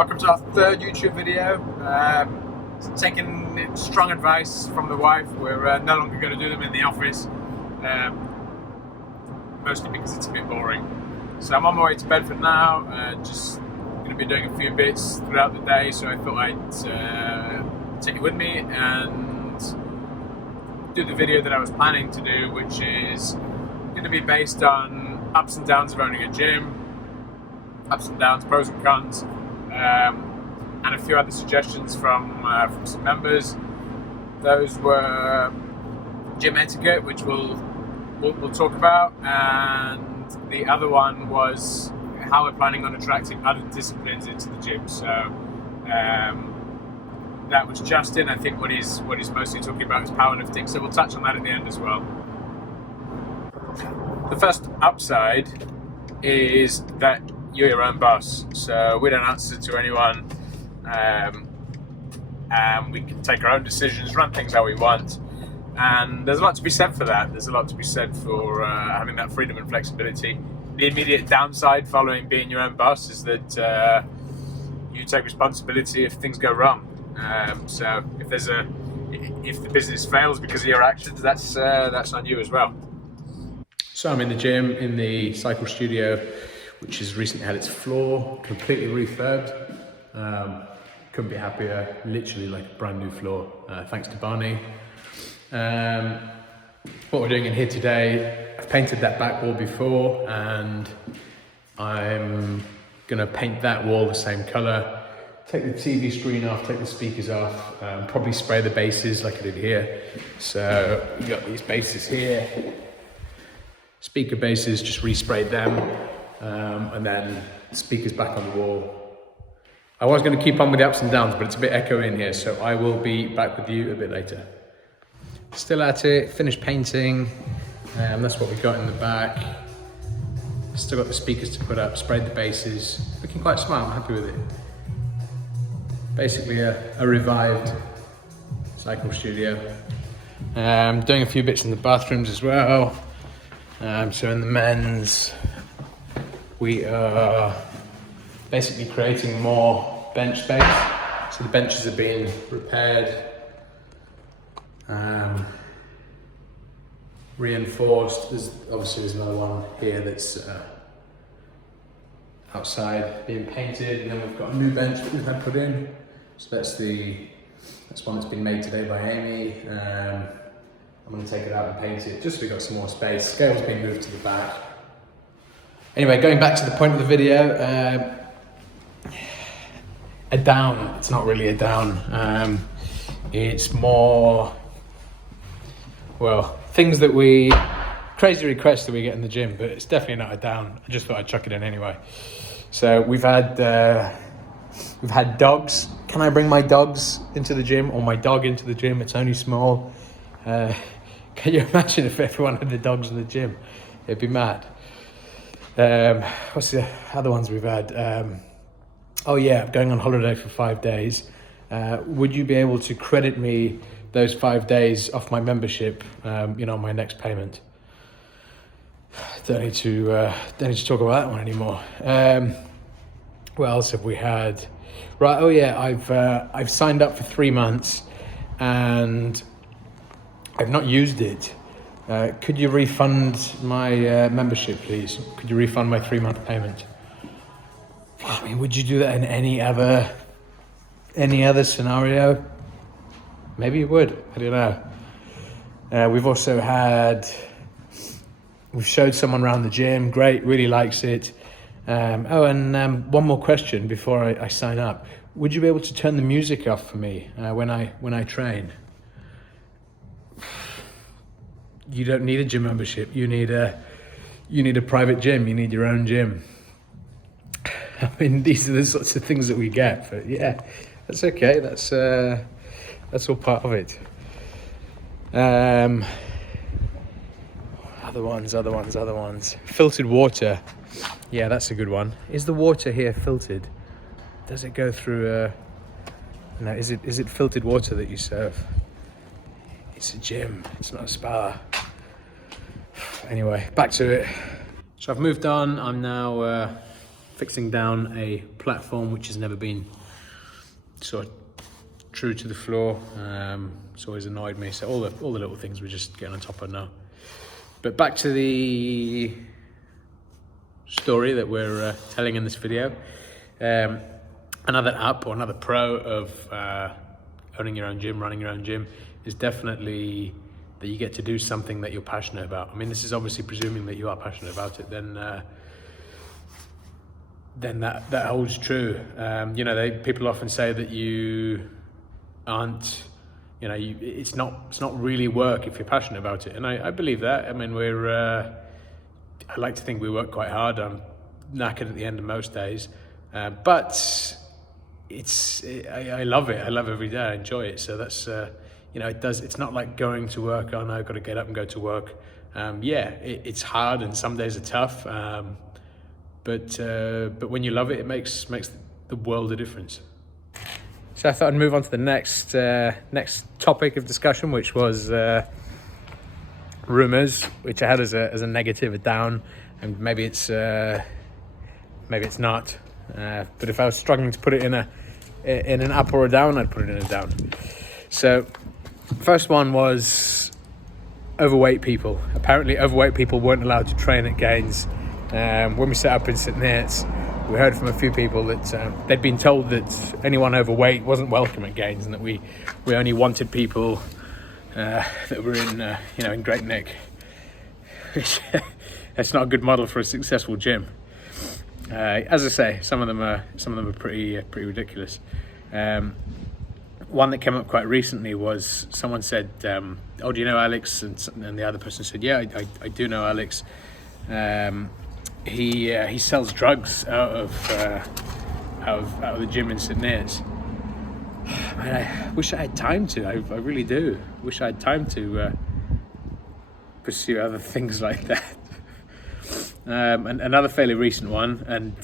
Welcome to our third YouTube video. Taking strong advice from the wife. We're no longer going to do them in the office, mostly because it's a bit boring. So I'm on my way to Bedford now, just going to be doing a few bits throughout the day, so I thought I'd take it with me and do the video that I was planning to do, which is going to be based on ups and downs of owning a gym, ups and downs, pros and cons, and a few other suggestions from some members. Those were gym etiquette, which we'll talk about, and the other one was how we're planning on attracting other disciplines into the gym. So that was Justin. I think what he's mostly talking about is powerlifting, so we'll touch on that at the end as well. The first upside is that you're your own boss, so we don't answer to anyone, and we can take our own decisions, run things how we want, and there's a lot to be said for that. There's a lot to be said for having that freedom and flexibility. The immediate downside following being your own boss is that you take responsibility if things go wrong. So if the business fails because of your actions, that's on you as well. So I'm in the gym, in the cycle studio, which has recently had its floor completely refurbed. Couldn't be happier, literally like a brand new floor, thanks to Barney. What we're doing in here today, I've painted that back wall before, and I'm gonna paint that wall the same color, take the TV screen off, take the speakers off, probably spray the bases like I did here. So you got these bases here, speaker bases, just resprayed them. And then speakers back on the wall. I was going to keep on with the ups and downs, but it's a bit echoey in here, so I will be back with you a bit later. Still at it, finished painting, that's what we got in the back. Still got the speakers to put up, sprayed the bases, looking quite smart, I'm happy with it. Basically a revived cycle studio. Doing a few bits in the bathrooms as well. So in the men's, we are basically creating more bench space. So the benches are being repaired, reinforced. There's another one here that's outside being painted, and then we've got a new bench that we've had put in. So that's one that's been made today by Amy. I'm going to take it out and paint it, just so we've got some more space. Scale's been moved to the back. Anyway, going back to the point of the video, a down, it's not really a down. It's more, well, things that crazy requests that we get in the gym, but it's definitely not a down. I just thought I'd chuck it in anyway. So we've had dogs. Can I bring my dogs into the gym, or my dog into the gym? It's only small. Can you imagine if everyone had the dogs in the gym? It'd be mad. What's the other ones we've had? Oh yeah, I'm going on holiday for 5 days. Would you be able to credit me those 5 days off my membership, my next payment? Don't need to talk about that one anymore. What else have we had? Right, oh yeah, I've signed up for 3 months and I've not used it. Could you refund my membership, please? Could you refund my 3-month payment? I mean, would you do that in any other scenario? Maybe you would. I don't know. We've showed someone around the gym. Great, really likes it. One more question before I sign up. Would you be able to turn the music off for me when I train? You don't need a gym membership. You need a private gym. You need your own gym. I mean, these are the sorts of things that we get. But yeah, that's okay. That's all part of it. Other ones. Filtered water. Yeah, that's a good one. Is the water here filtered? Does it go through? No. Is it filtered water that you serve? It's a gym. It's not a spa. Anyway, back to it. So I've moved on. I'm now fixing down a platform which has never been sort of true to the floor. It's always annoyed me. So all the little things we're just getting on top of now. But back to the story that we're telling in this video. Another app or another pro of owning your own gym, running your own gym, is definitely that you get to do something that you're passionate about. I mean, this is obviously presuming that you are passionate about it, then that holds true. You know, people often say that you aren't, you know, it's not really work if you're passionate about it, and I believe that. I mean, I like to think we work quite hard. I'm knackered at the end of most days, but I love it. I love every day. I enjoy it. So that's you know, it's not like going to work. Oh no, I've got to get up and go to work. Yeah, it's hard and some days are tough. But when you love it, it makes the world a difference. So I thought I'd move on to the next topic of discussion, which was rumours, which I had as a negative, a down, and maybe it's not. But if I was struggling to put it in an up or a down, I'd put it in a down. So first one was overweight people. Apparently overweight people weren't allowed to train at Gaines. When we set up in St Neots, we heard from a few people that they'd been told that anyone overweight wasn't welcome at Gaines, and that we only wanted people that were in great nick. That's not a good model for a successful gym. As I say, some of them are pretty ridiculous. One that came up quite recently was someone said, "Oh, do you know Alex?" And the other person said, "Yeah, I do know Alex. He sells drugs out of the gym in St Neots." Man, I wish I had time to. I really do. Wish I had time to pursue other things like that. And another fairly recent one, and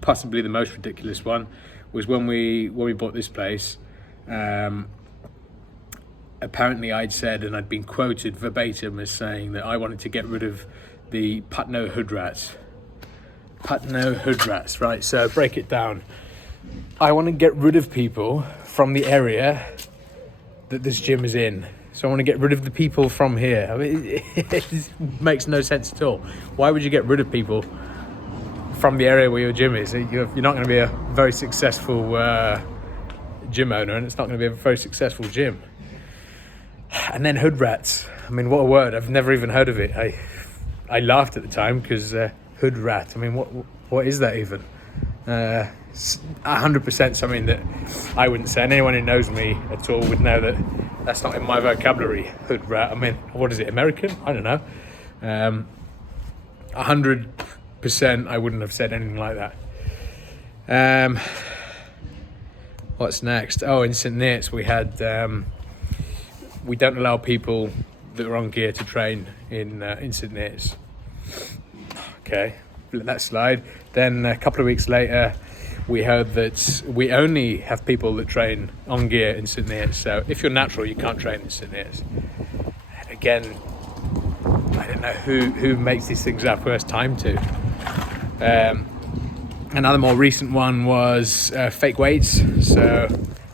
possibly the most ridiculous one, was when we bought this place. Apparently I'd said, and I'd been quoted verbatim as saying, that I wanted to get rid of the Putney hood rats. Putney hood rats, right? So break it down. I want to get rid of people from the area that this gym is in. So I want to get rid of the people from here. I mean, it makes no sense at all. Why would you get rid of people from the area where your gym is? You're not going to be a very successful gym owner, and it's not going to be a very successful gym. And then hood rats. I mean, what a word. I've never even heard of it. I laughed at the time because hood rat. I mean, what is that even? 100% something that I wouldn't say, and anyone who knows me at all would know that that's not in my vocabulary. Hood rat. I mean, what is it? American? I don't know. 100% I wouldn't have said anything like that. What's next? Oh, in St Neots we had we don't allow people that are on gear to train in St Neots. Okay, let that slide. Then a couple of weeks later, we heard that we only have people that train on gear in St Neots. So if you're natural, you can't train in St Neots. Again, I don't know who makes these things up, who has time to. Another more recent one was fake weights. So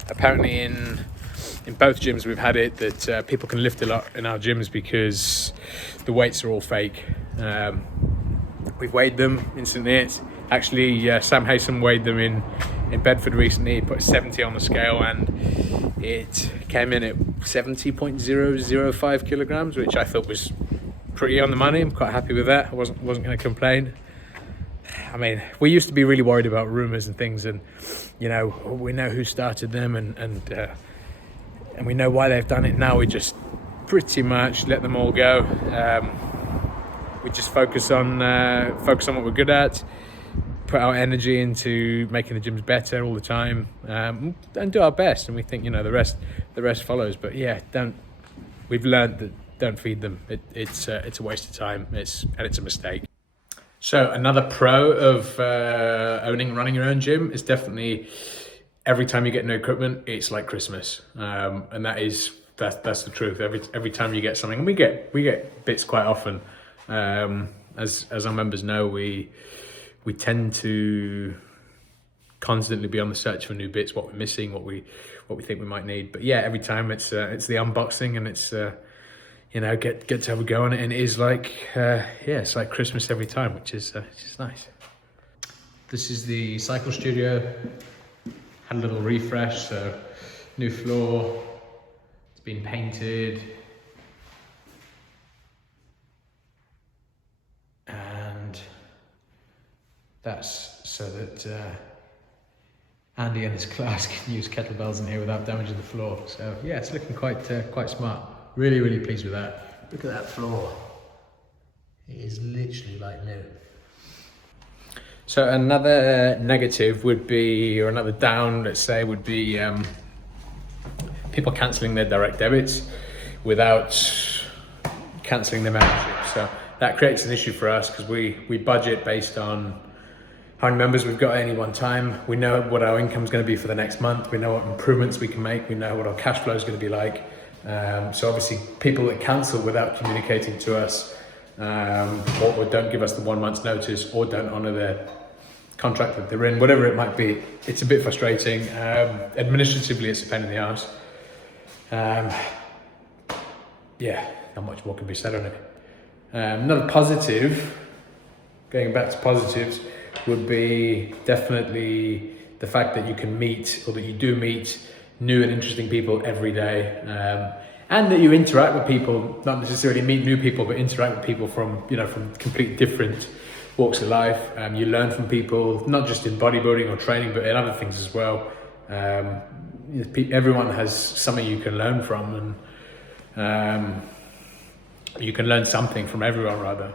apparently in both gyms we've had it that people can lift a lot in our gyms because the weights are all fake. We've weighed them in St Neots. Actually, Sam Haysom weighed them in Bedford recently. He put a 70 on the scale and it came in at 70.005 kilograms, which I thought was pretty on the money. I'm quite happy with that. I wasn't going to complain. I mean, we used to be really worried about rumours and things, and you know, we know who started them and we know why they've done it. Now we just pretty much let them all go. We just focus on what we're good at, put our energy into making the gyms better all the time, and do our best. And we think, you know, the rest follows. But yeah, we've learned that don't feed them. It's a waste of time. It's a mistake. So another pro of owning and running your own gym is definitely every time you get new equipment, it's like Christmas, and that's the truth. Every time you get something, and we get bits quite often. As our members know, we we tend to constantly be on the search for new bits, what we're missing, what we think we might need. But yeah, every time it's the unboxing, and it's get to have a go on it, and it is like it's like Christmas every time, which is nice. This is the cycle studio. Had a little refresh, so new floor. It's been painted. And that's so that Andy and his class can use kettlebells in here without damaging the floor. So yeah, it's looking quite smart. Really pleased with that. Look at that floor. It is literally like new. So another negative would be, or another down, let's say, would be people cancelling their direct debits without cancelling their membership. So that creates an issue for us, because we budget based on how many members we've got at any one time. We know what our income is going to be for the next month. We know what improvements we can make. We know what our cash flow is going to be like. So obviously people that cancel without communicating to us, or don't give us the 1 month's notice, or don't honour their contract that they're in, whatever it might be, it's a bit frustrating. Administratively, it's a pain in the arse. Not much more can be said on it. Another positive, going back to positives, would be definitely the fact that you can meet, or that you do meet, new and interesting people every day, and that you interact with people, not necessarily meet new people, but interact with people from completely different walks of life. You learn from people, not just in bodybuilding or training, but in other things as well. Everyone has something you can learn from, and you can learn something from everyone, rather.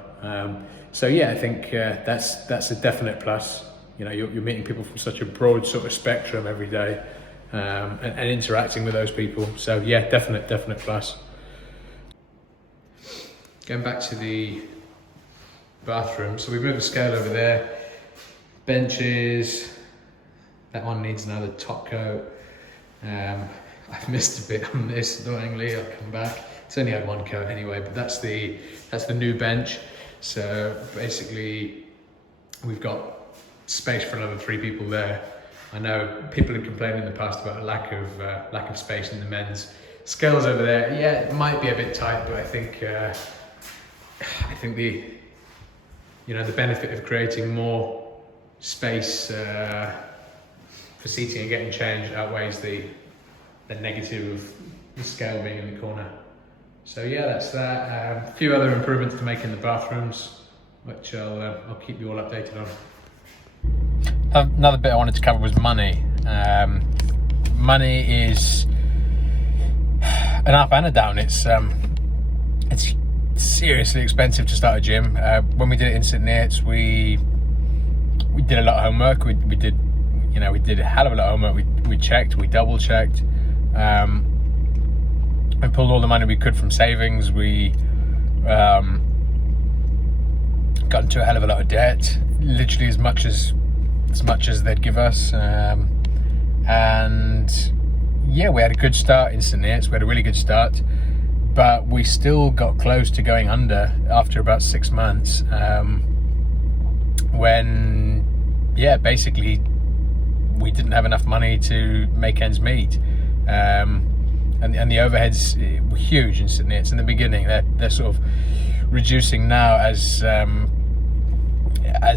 So yeah, I think that's a definite plus. You're meeting people from such a broad sort of spectrum every day, and interacting with those people. So yeah, definite plus. Going back to the bathroom, so we've moved the scale over there. Benches, that one needs another top coat. I've missed a bit on this, annoyingly. I'll come back. It's only had one coat anyway, but that's the new bench. So basically, we've got space for another 3 people there. I know people have complained in the past about a lack of space in the men's scales over there. Yeah, it might be a bit tight, but I think the benefit of creating more space for seating and getting changed outweighs the negative of the scale being in the corner. So yeah, that's that. A few other improvements to make in the bathrooms, which I'll keep you all updated on. Another bit I wanted to cover was money. Money is an up and a down. It's seriously expensive to start a gym. When we did it in St Neots, we did a lot of homework. We did a hell of a lot of homework. We checked, we double checked. We pulled all the money we could from savings. We got into a hell of a lot of debt, literally as much as they'd give us. And yeah, we had a good start in St Neots. We had a really good start, but we still got close to going under after about 6 months, when basically we didn't have enough money to make ends meet. And the overheads were huge in St Neots in the beginning. They're sort of reducing now as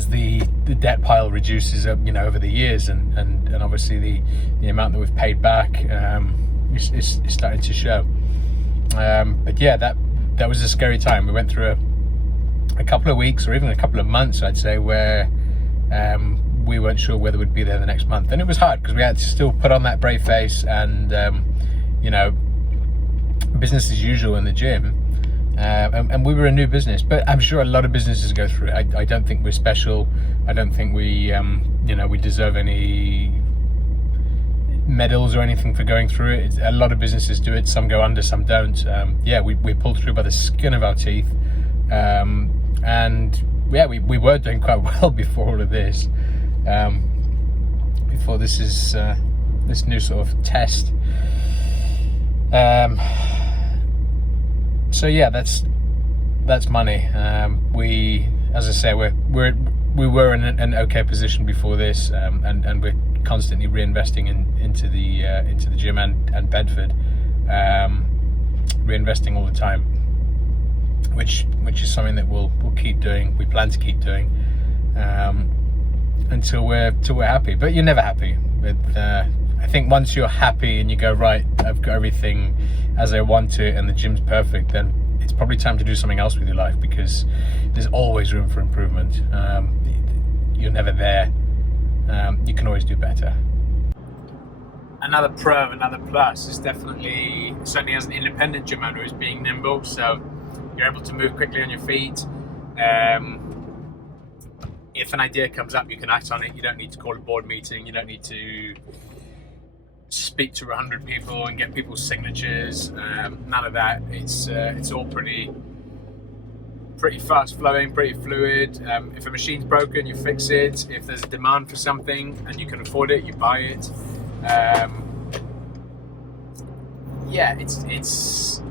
the debt pile reduces over the years, and obviously the amount that we've paid back is starting to show. But yeah, that was a scary time. We went through a couple of weeks, or even a couple of months, I'd say, where we weren't sure whether we'd be there the next month, and it was hard because we had to still put on that brave face and business as usual in the gym. And we were a new business, but I'm sure a lot of businesses go through it. I don't think we're special. I don't think we deserve any medals or anything for going through it. A lot of businesses do it. Some go under, some don't. We pulled through by the skin of our teeth. And yeah, we were doing quite well before all of this. Before this is this new sort of test. So yeah, that's money. We, as I say, we're we were in an okay position before this, and we're constantly reinvesting into the gym and Bedford, reinvesting all the time, which is something that we'll keep doing. We plan to keep doing until we're happy. But you're never happy with. I think once you're happy and you go, right, I've got everything as I want it and the gym's perfect, then it's probably time to do something else with your life, because there's always room for improvement. You're never there. You can always do better. Another pro, another plus is definitely, certainly as an independent gym owner, is being nimble. So you're able to move quickly on your feet. If an idea comes up, you can act on it. You don't need to call a board meeting. You don't need to speak to 100 people and get people's signatures. None of that. It's all pretty fast flowing, pretty fluid. If a machine's broken, you fix it. If there's a demand for something and you can afford it, you buy it. It's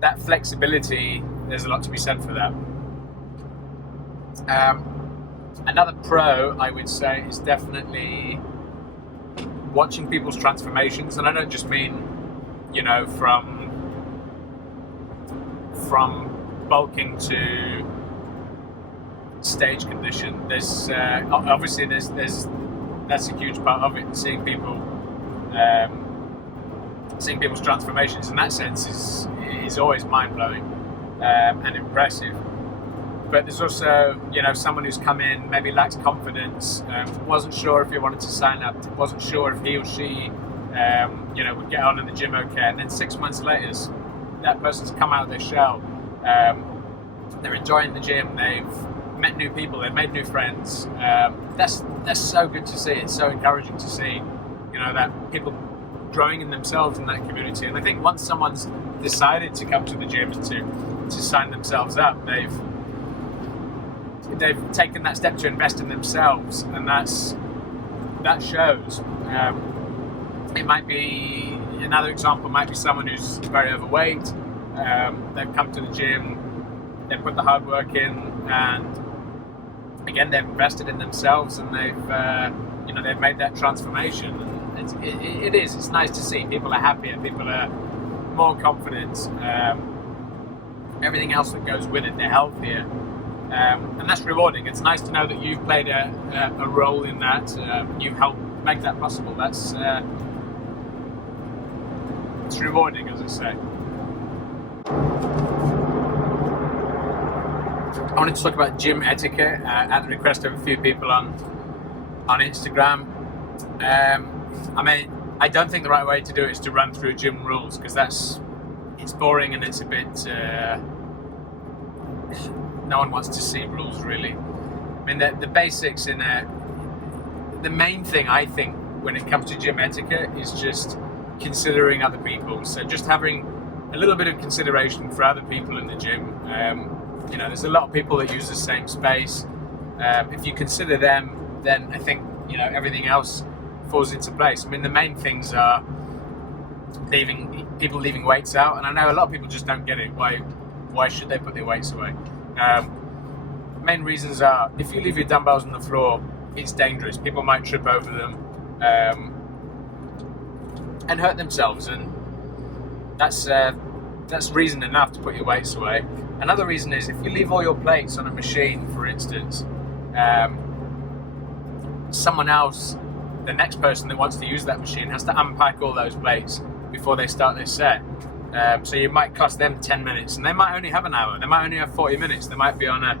that flexibility. There's a lot to be said for that. Another pro, I would say, is definitely watching people's transformations, and I don't just mean, from bulking to stage condition. There's obviously that's a huge part of it. Seeing people's transformations in that sense is always mind blowing and impressive. But there's also, someone who's come in, maybe lacks confidence, wasn't sure if he wanted to sign up, wasn't sure if he or she, would get on in the gym okay. And then 6 months later, that person's come out of their shell. They're enjoying the gym. They've met new people. They've made new friends. That's so good to see. It's so encouraging to see, that people growing in themselves in that community. And I think once someone's decided to come to the gym to sign themselves up, they've taken that step to invest in themselves, and that shows. It might be, another example might be someone who's very overweight. They've come to the gym, they've put the hard work in, and again they've invested in themselves, and they've made that transformation. And it's nice to see people are happier, people are more confident, everything else that goes with it, they're healthier. And that's rewarding. It's nice to know that you've played a role in that. You've helped make that possible. That's it's rewarding, as I say. I wanted to talk about gym etiquette at the request of a few people on Instagram. I don't think the right way to do it is to run through gym rules, because it's boring and it's a bit. No one wants to see rules, really. I mean, the basics in it. The main thing, I think, when it comes to gym etiquette is just considering other people. So just having a little bit of consideration for other people in the gym. There's a lot of people that use the same space. If you consider them, then I think, everything else falls into place. I mean, the main things are people leaving weights out. And I know a lot of people just don't get it. Why should they put their weights away? Main reasons are, if you leave your dumbbells on the floor, it's dangerous. People might trip over them and hurt themselves, and that's reason enough to put your weights away. Another reason is, if you leave all your plates on a machine, for instance, someone else, the next person that wants to use that machine, has to unpack all those plates before they start their set. So you might cost them 10 minutes, and they might only have an hour. They might only have 40 minutes. They might be on a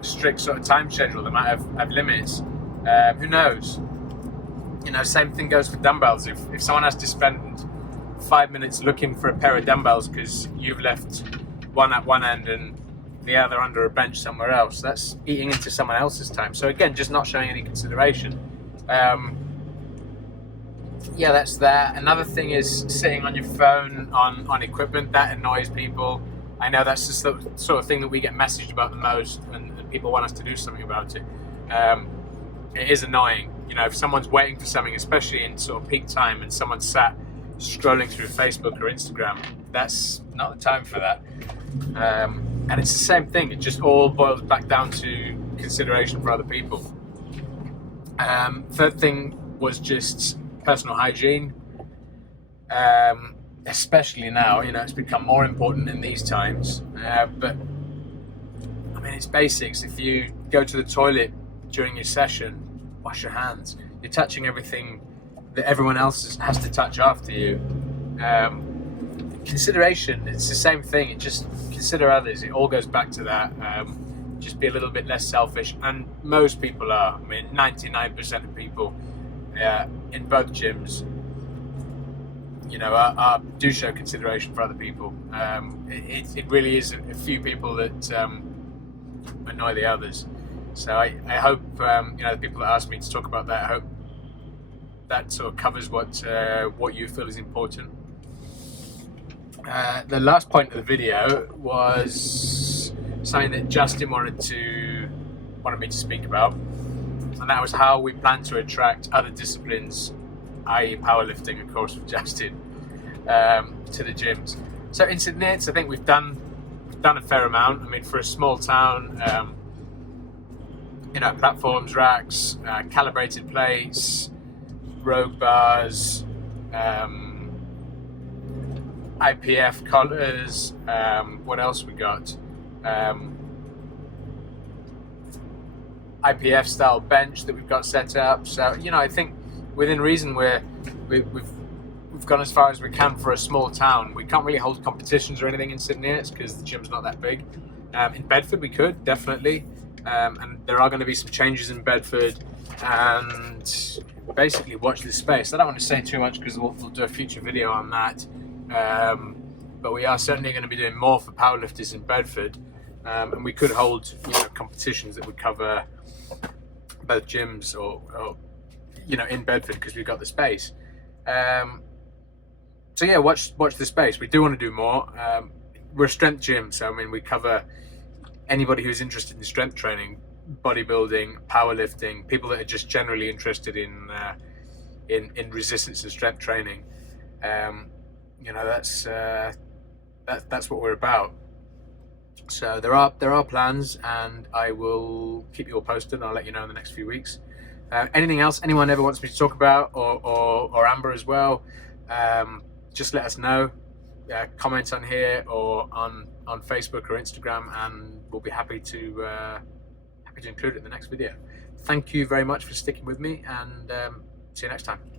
strict sort of time schedule. They might have limits. Who knows? Same thing goes for dumbbells. If someone has to spend 5 minutes looking for a pair of dumbbells because you've left one at one end and the other under a bench somewhere else, that's eating into someone else's time. So again, just not showing any consideration. That's that. Another thing is sitting on your phone on equipment. That annoys people. I know that's just the sort of thing that we get messaged about the most, and people want us to do something about it. It is annoying. If someone's waiting for something, especially in sort of peak time, and someone's sat scrolling through Facebook or Instagram, that's not the time for that. And it's the same thing. It just all boils back down to consideration for other people. Third thing was just personal hygiene. Especially now, it's become more important in these times. But I mean, it's basics. If you go to the toilet during your session, wash your hands. You're touching everything that everyone else has to touch after you. Consideration, it's the same thing. It just consider others. It all goes back to that. Just be a little bit less selfish, and most people are. I mean, 99% of people in both gyms, do show consideration for other people. It really is a few people that annoy the others. So I hope the people that asked me to talk about that, I hope that sort of covers what you feel is important. The last point of the video was something that Justin wanted me to speak about, and that was how we plan to attract other disciplines, i.e. powerlifting, of course, for Justin, to the gyms. So in St Neots, I think we've done a fair amount. I mean, for a small town, platforms, racks, calibrated plates, rogue bars, IPF collars, what else we got? IPF style bench that we've got set up. So I think within reason we've gone as far as we can for a small town. We can't really hold competitions or anything in St Neots because the gym's not that big. In Bedford we could definitely, and there are going to be some changes in Bedford, and basically watch this space. I don't want to say too much because we'll do a future video on that. But we are certainly going to be doing more for powerlifters in Bedford, and we could hold competitions that would cover both gyms or in Bedford because we've got the space. So yeah, watch the space. We do want to do more. We're a strength gym, so I mean we cover anybody who's interested in strength training, bodybuilding, powerlifting, people that are just generally interested in resistance and strength training. That's what we're about. So there are plans, and I will keep you all posted. I'll let you know in the next few weeks. Anything else anyone ever wants me to talk about, or Amber as well, just let us know. Comment on here or on Facebook or Instagram, and we'll be happy to include it in the next video. Thank you very much for sticking with me, and see you next time.